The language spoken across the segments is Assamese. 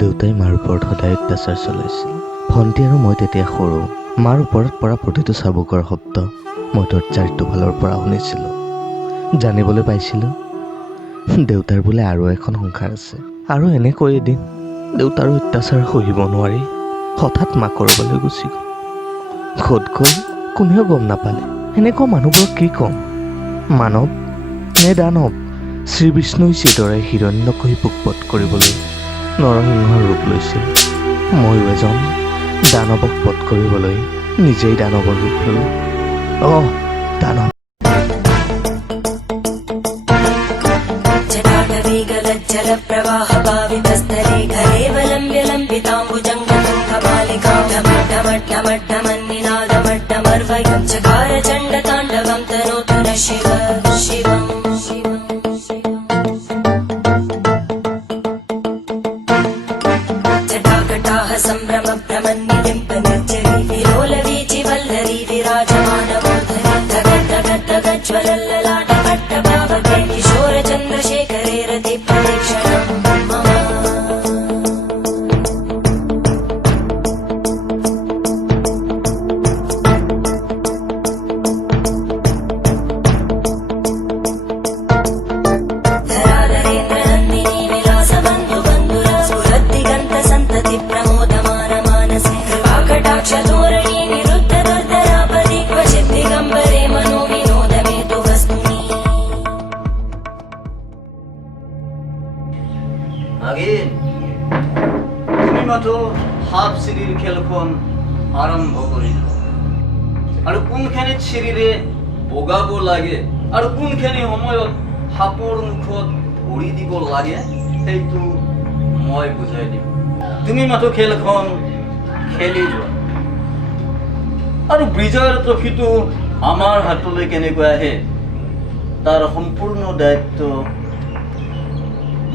দেউতাই মাৰ ওপৰত সদায় অত্যাচাৰ চলাইছিল। ভণ্টি আৰু মই তেতিয়া সৰু। মাৰ ওপৰত পৰা প্ৰতিটো চাবুকৰ শব্দ মই তোৰ চাৰিওফালৰ পৰা শুনিছিলোঁ। জানিবলৈ পাইছিলোঁ দেউতাৰ বোলে আৰু এখন সংসাৰ আছে। আৰু এনেকৈ এদিন দেউতাৰ অত্যাচাৰ সহিব নোৱাৰি হঠাৎ মাকৰলৈ গুচি গ'ল। ক'ত গ'ল কোনেও গম নাপালে। এনেকুৱা মানুহবোৰক কি ক'ম, মানৱ নে দানৱ? শ্ৰীবিষ্ণুই যিদৰে হিৰণ্যকশিপুক বধ কৰিবলৈ নৰসিংহৰ ৰূপ লৈছিল, ময়ো এজন দানৱক বধ কৰিবলৈ নিজেই দানৱৰ ৰূপ ল'লোঁ। দানৱ। जटाटवीगलज्जलप्रवाहभावितस्थले घरेवलम्ब्यलम्बिताम्बुजङ्गतुङ्गमालिकां ढमड्ढमड्ढमड्ढमन्निनादमड्ढमर्वयं चकार चण्डताण्डवं तनोतु न शिव शिवम् जटाकटाः सम्भ्रमभ्रमन्निलिम्पनिर्जरी विलोलवीचिवल्लरी विराजमानमूर्धनि धगद्धगद्धगज्ज्वलल्ललाटपट्टभावके किशोरचन्द्रशेखरे रतिप्रदक्षिणं मम धराधरेन्द्रनन्दिनी विलासबन्धुबन्धुरा स्फुरद्दिगन्तसन्तति प्रमोदमानमानसे कृपाकटाक्षधोरणी निरुद्धदुर्धरापदि क्वचित् दिगम्बरे मनोविनोदमेतु वस्तुनि আগিন তুমি মাথো হাফ সিৰিৰ খেলখন আৰম্ভ কৰিলো আৰু কোনখিনি চিৰিৰে বগাব লাগে আৰু কোনখিনি সময়ত সাপৰ মুখত ভৰি দিব লাগে সেইটো মই বুজাই দিম। তুমি মাথো খেলখন খেলি যোৱা আৰু বিজয়ৰ ট্ৰফিটো আমাৰ হাতলৈ কেনেকৈ আহে তাৰ সম্পূৰ্ণ দায়িত্ব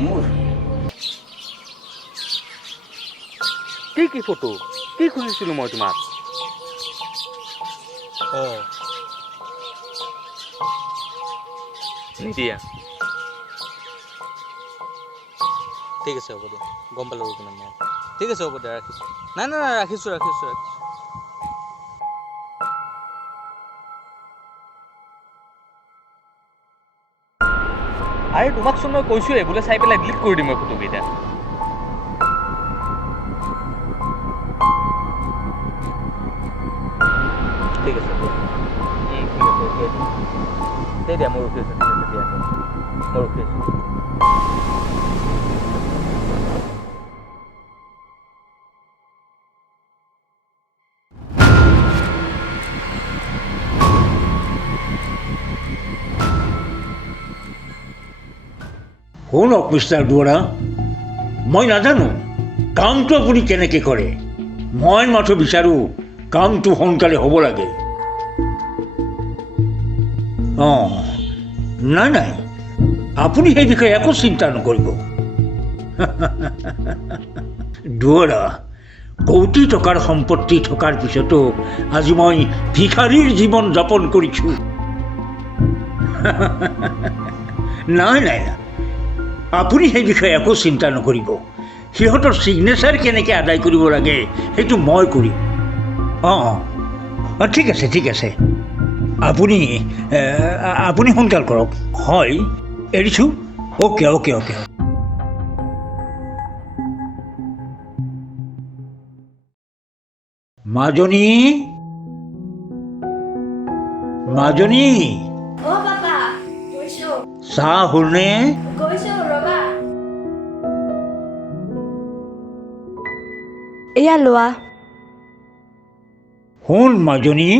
মোৰ। কি ফটো কি খুজিছিলোঁ মই তোমাক? নিদিয়া। ঠিক আছে হ'ব দিয়া, গম পালোঁ কিমান মই। ঠিক আছে হ'ব দিয়া, ৰাখিছোঁ। নাই ৰাখিছোঁ। আৰে তোমাকচোন মই কৈছোঁৱে বোলে চাই পেলাই ডিলিট কৰি দিম মই ফটোকেইটা। ঠিক আছে দে দিয়া, মই ৰখি আছোঁ। ঠিক আছে দিয়া, মই ৰখি আছোঁ। শুনক মিষ্টাৰ দুৱৰা, মই নাজানো কামটো আপুনি কেনেকৈ কৰে। মই মাথো বিচাৰোঁ কামটো সোনকালে হ'ব লাগে। নাই আপুনি সেই বিষয়ে একো চিন্তা নকৰিব। দুৱৰা, কোটি টকাৰ সম্পত্তি থকাৰ পিছতো আজি মই ভিখাৰীৰ জীৱন যাপন কৰিছোঁ। নাই আপুনি সেই বিষয়ে একো চিন্তা নকৰিব। সিহঁতৰ ছিগনেচাৰ কেনেকৈ আদায় কৰিব লাগে সেইটো মই কৰিম। ঠিক আছে আপুনি সোনকাল কৰক। হয়, এৰিছোঁ। অ'কে। মাজনী চাহ হ'লনে? এয়া লোৱা। শুন মাজনী,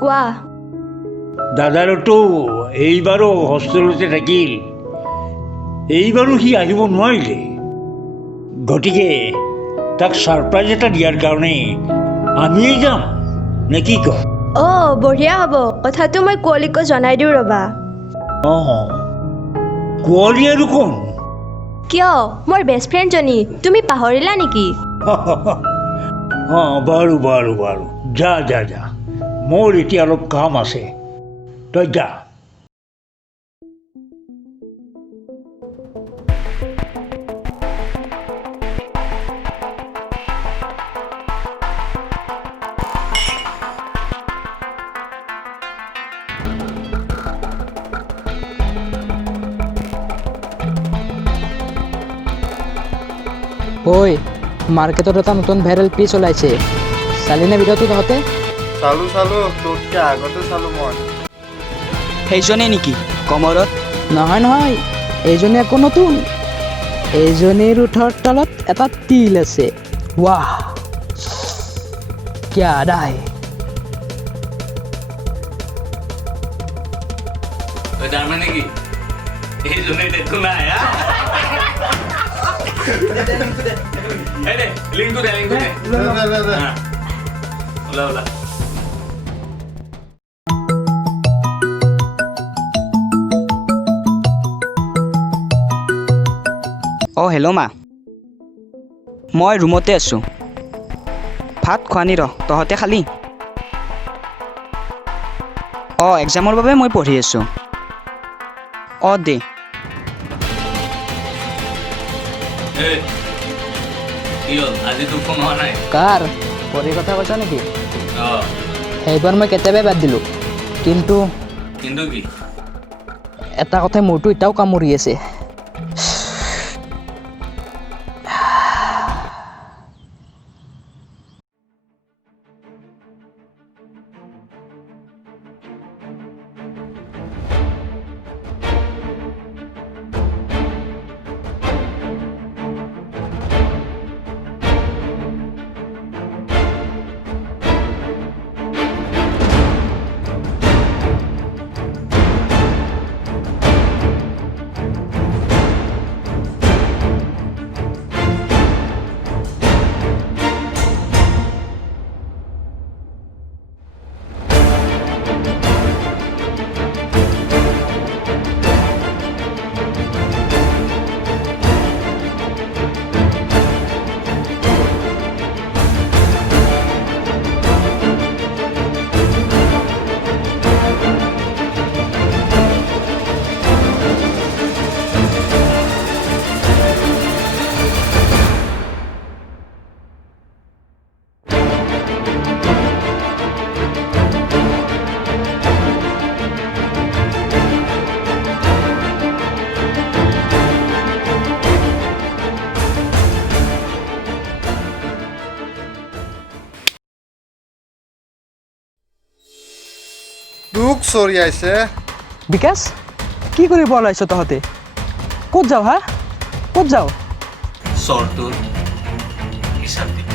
কোৱা। দাদাৰোতো এইবাৰো হোষ্টেলতে থাকিল। এইবাৰো সি আহিব নোৱাৰিলে, গতিকে তাক ছাৰপ্ৰাইজ এটা দিয়াৰ কাৰণে আমিয়েই যাম নে কি কয়? বঢ়িয়া হ'ব। কথাটো মই কুঁৱলীকো জনাই দিওঁ ৰ'বা। কুঁৱলী আৰু কোন? কিয়, মোৰ বেষ্ট ফ্ৰেণ্ডজনী। তুমি পাহৰিলা নেকি? বাৰু যা মোৰ এতিয়া অলপ কাম আছে, তই যা। ঐ মাৰ্কেটত এটা নতুন ভাইৰেল পিচ ওলাইছে চালিনে ভিডিঅ'টো তহঁতে চালো তোতকে আগতে চালো মই সেইজনেই নেকি কমৰত নহয় এইজনী আকৌ নতুন এইজনীৰ ওঠৰ তলত এটা তিল আছে ৱাহ কিয়া আদায় তাৰমানে কি এইজনে দেখো নাই লিংকটো দে ওলা অঁ হেল্ল' মা মই ৰুমতে আছোঁ ভাত খোৱা নি তহঁতে খালি অঁ এক্সামৰ বাবে মই পঢ়ি আছোঁ অঁ দে আজি তোৰ ফোন হোৱা নাই কাৰ পঢ়ি কথা কৈছ নেকি অঁ সেইবাৰ মই কেতিয়াবাই বাদ দিলোঁ কিন্তু কিন্তু কি এটা কথাই মোৰতো এতিয়াও কামুৰি আছে দুখ চৰিয়াইছে বিকাশ কি কৰিব ওলাইছ তহঁতে ক'ত যাওঁ হা ক'ত যাওঁ চৰটোৰ হিচাপ দিম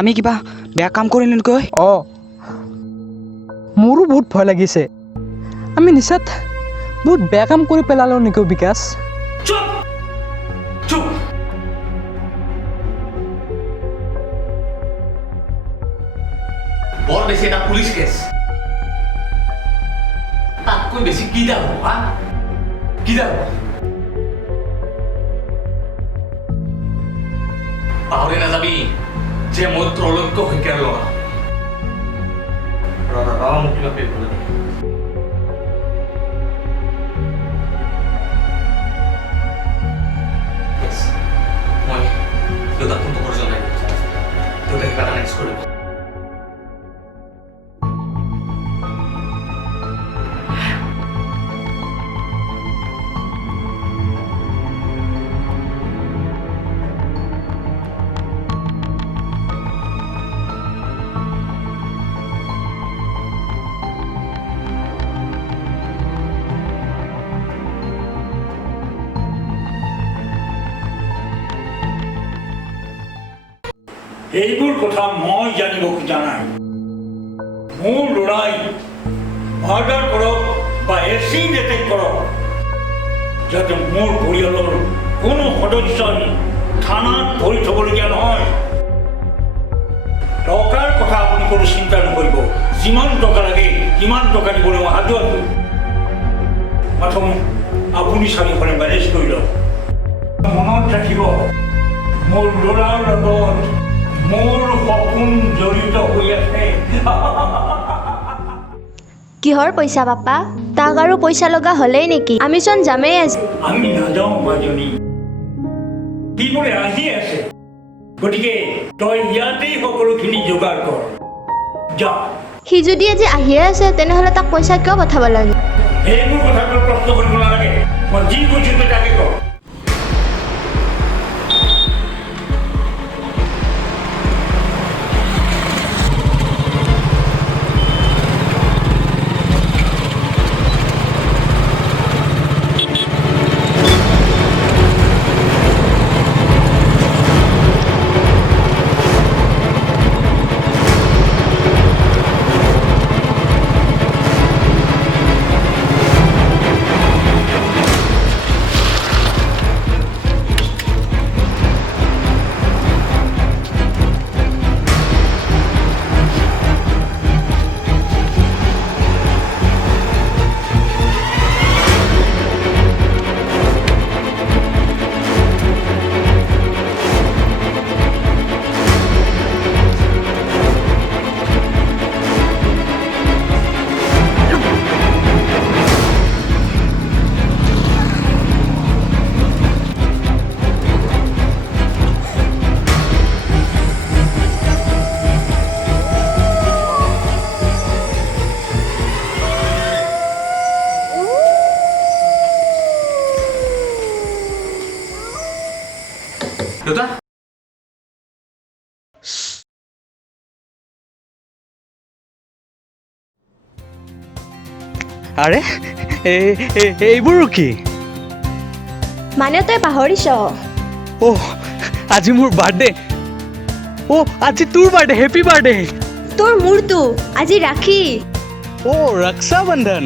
আমি কিবা বেয়া কাম কৰিলোঁ নেকি অঁ মোৰো বহুত ভয় লাগিছে আমি নিচাত বহুত বেয়া কাম কৰি পেলালোঁ নেকি বিকাশ চুপ বৰ বেছি এটা পুলিচ কেছ তাতকৈ বেছি কি দাব হা কি দাব পাহৰি নাযাবি যে মই ত্ৰৈলোক্য শইকীয়াৰ ল'ৰা মোক কিবা পে কৰিলে মই দেউতাক ফোনটো কৰি জনাই দেউতাক কিবা এটা নেক্সট কৰিব এইবোৰ কথা মই জানিব খোজা নাই মোৰ ল'ৰাই মাৰ্ডাৰ কৰক বা এচিড এটেক কৰক যাতে মোৰ পৰিয়ালৰ কোনো সদস্যই থানাত ভৰি থ'বলগীয়া নহয় কোনো চিন্তা নকৰিব যিমান টকা লাগে সিমান টকা দিবলৈ মই সাজু আছো প্ৰথম আপুনি চাৰিওফালে মেনেজ কৰি লওক মনত ৰাখিব মোৰ ল'ৰাৰ লগত মোৰ সপোন জড়িত হৈ আছে কিহৰ পইচা পাপা তাক আৰু পইচা লগা হ'লেই নেকি আমিচোন যামেই আজি আমি নাযাওঁ মাজনী কি বোলে আহি আছে গতিকে তই ইয়াতেই সকলোখিনি যোগাৰ কৰ যা সি যদি আজি আহিয়ে আছে তেনেহ'লে তাক পইচা কিয় পঠাব লাগে এইবোৰ কথাটো প্ৰশ্ন কৰিব নালাগে মই যি কৈছোঁ তই তাকে কৰ দেউতা আৰে এইবোৰ কি মানে তই পাহৰিছ অ' আজি মোৰ বাৰ্থডে অ' আজি তোৰ বাৰ্থডে হেপী বাৰ্থডে তোৰ মোৰটো আজি ৰাখি অ' ৰক্ষা বন্ধন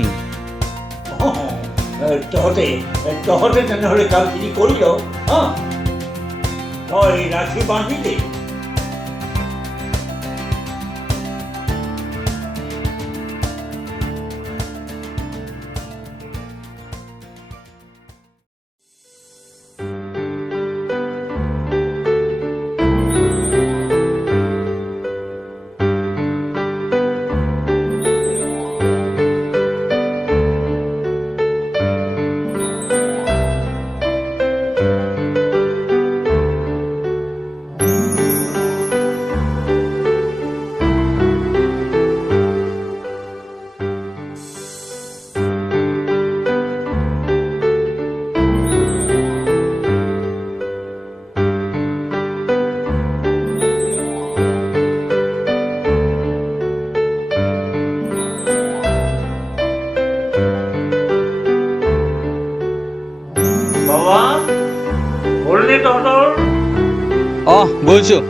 তহঁতে তেনেহ'লে কামখিনি কৰি ল তই ৰাখি বান্ধি দে তহঁতৰ অ' গৈছোঁ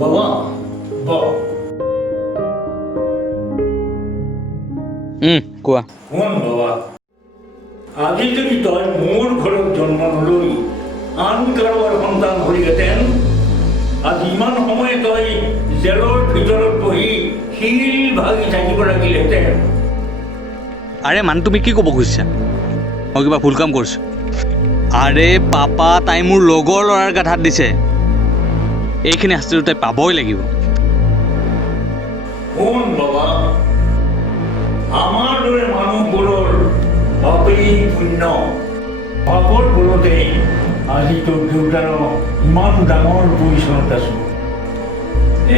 বাবা কোৱা শুন বাবা আজি যদি তই মোৰ ঘৰত জন্ম নলৈ আন কাৰোবাৰ সন্তান হলিহেঁতেন আজি ইমান সময়ে তই জেলৰ ভিতৰত বহি শিল ভাগি থাকিব লাগিলহেঁতেন আৰে মানুহ তুমি কি ক'ব খুজিছা মই কিবা ভুল কাম কৰিছোঁ আৰে পাপা তাই মোৰ লগৰ ল'ৰাৰ গাঠাত দিছে এইখিনি শাস্তিটো তাই পাবই লাগিব শুন বাবা আমাৰ দৰে মানুহবোৰৰ পাপেই পুণ্য পাপৰ বলতে আজি তোৰ দেউতাৰ ইমান ডাঙৰ পজিশ্যনত আছো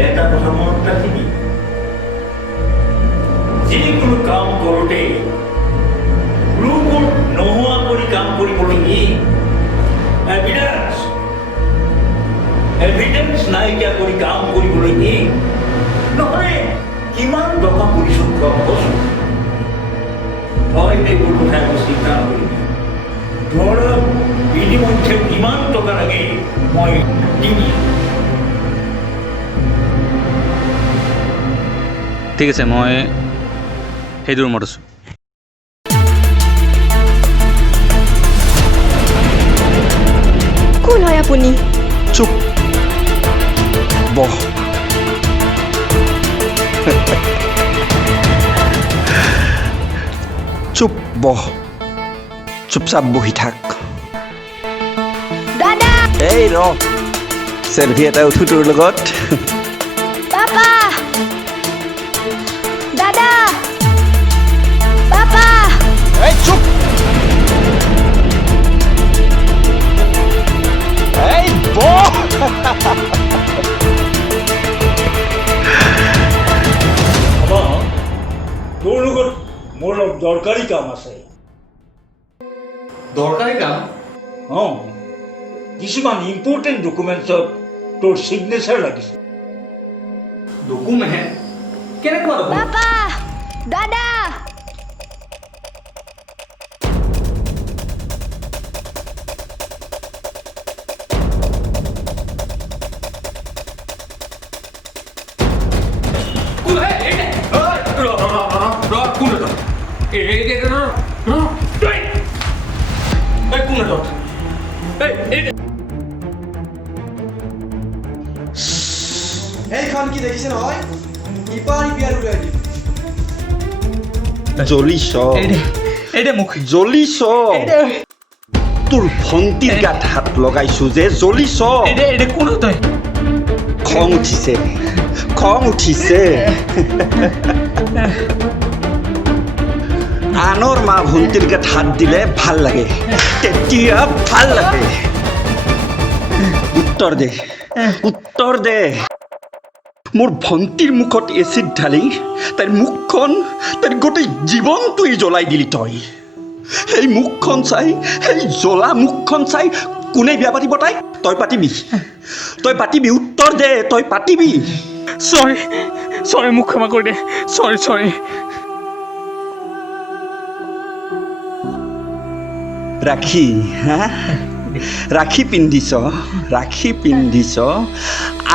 এটা কথা মনত ৰাখিবি যিকোনো কাম কৰোঁতে ৰূপত নোহোৱা কৰি কাম কৰিবলৈ এভিডেন্স নাইকিয়া কৰি কাম কৰিবলৈ নহ'লে কিমান টকা পৰিশোধ কৰা বস্তু তই এইবোৰ কথা একো চিন্তা নকৰিবি তোৰ ইতিমধ্যে কিমান টকা লাগে মই দিম ঠিক আছে মই সেইটো ৰুমত আছোঁ আপুনি চুপ বহ চুপ বহ চুপচাপ বহি থাক দাদা এই ৰ চেলফি এটা উঠো তোৰ লগত পাপা দাদা পাপা এই চুপ এই বহ বাবা তোৰ লগত মোৰ অলপ দৰকাৰী কাম আছে দৰকাৰী কাম অঁ কিছুমান ইম্পৰ্টেণ্ট ডকুমেণ্টছত তোৰ ছিগনেচাৰ লাগিছে ডকুমেণ্ট কেনেকুৱা ডকুমেণ্ট পাপা দাদা এইখন কি দেখিছে নহয় ইপাৰ বিয়াৰ উলিয়াই দিম জ্বলিছ জ্বলিছ তোৰ ভণ্টিৰ গাত হাত লগাইছো যে জ্বলিছ খং উঠিছে আনৰ মা ভণ্টিৰ গাত হাত দিলে ভাল লাগে তেতিয়া ভাল লাগে উত্তৰ দে মোৰ ভণ্টিৰ মুখত এচিড ঢালি তাইৰ মুখখন তাইৰ গোটেই জীৱনটোৱেই জ্বলাই দিলি তই সেই মুখখন চাই সেই জ্বলা মুখখন চাই কোনে বিয়া পাতিব তাই তই পাতিবি উত্তৰ দে তই পাতিবি চৰি মোক ক্ষমা কৰি দে চৰি ৰাখি পিন্ধিছ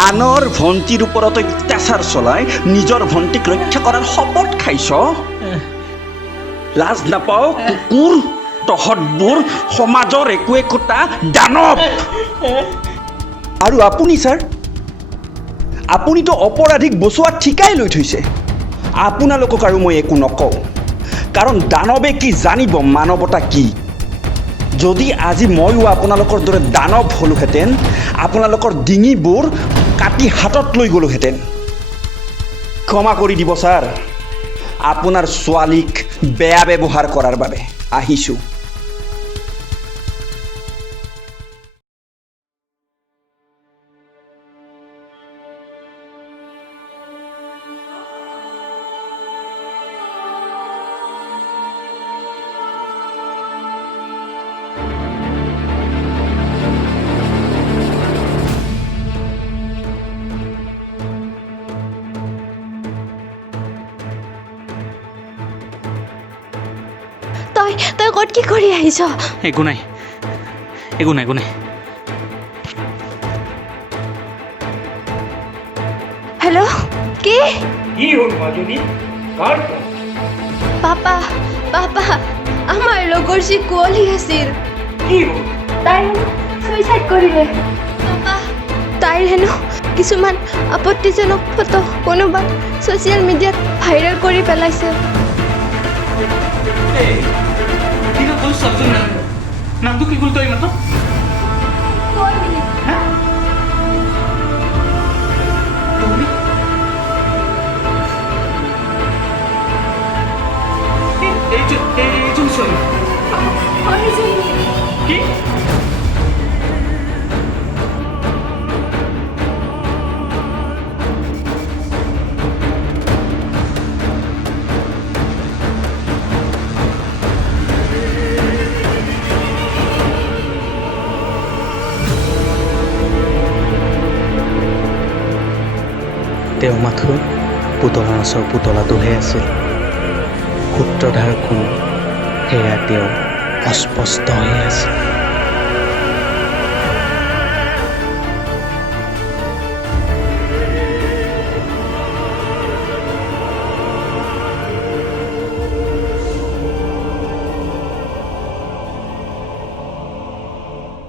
আনৰ ভণ্টিৰ ওপৰত অত্যাচাৰ চলাই নিজৰ ভণ্টিক ৰক্ষা কৰাৰ শপত খাইছ লাজ নাপাও কুকুৰ তহঁতবোৰ সমাজৰ একোটা দানৱ আৰু আপুনি ছাৰ আপুনিতো অপৰাধীক বচোৱাৰ ঠিকাই লৈ থৈছে আপোনালোকক আৰু মই একো নকওঁ কাৰণ দানৱে কি জানিব মানৱতা কি যদি আজি ময়ো আপোনালোকৰ দৰে দানৱ হ'লোহেঁতেন আপোনালোকৰ ডিঙিবোৰ কাটি হাতত লৈ গ'লোহেঁতেন ক্ষমা কৰি দিব ছাৰ আপোনাৰ ছোৱালীক বেয়া ব্যৱহাৰ কৰাৰ বাবে আহিছোঁ তই ক'ত কি কৰি আহিছ একো নাই হেল্ল' কি হ'ল মাজনী কাৰ ফোন পাপা আমাৰ লগৰ যি কুঁৱলী আছিল কি হ'ল তাই চুইচাইড কৰিলে পাপা তাইৰ হেনো কিছুমান আপত্তিজনক ফটো কোনোবা ছ'চিয়েল মিডিয়াত ভাইৰেল কৰি পেলাইছে নামটো কি হ'ল তই মাত্ৰ এইজন ছোৱালী কি তেওঁ মাথো পুতলা নাচৰ পুতলাটোহে আছিল সূত্ৰধাৰ কোন সেয়া তেওঁ অস্পষ্ট হৈ আছিল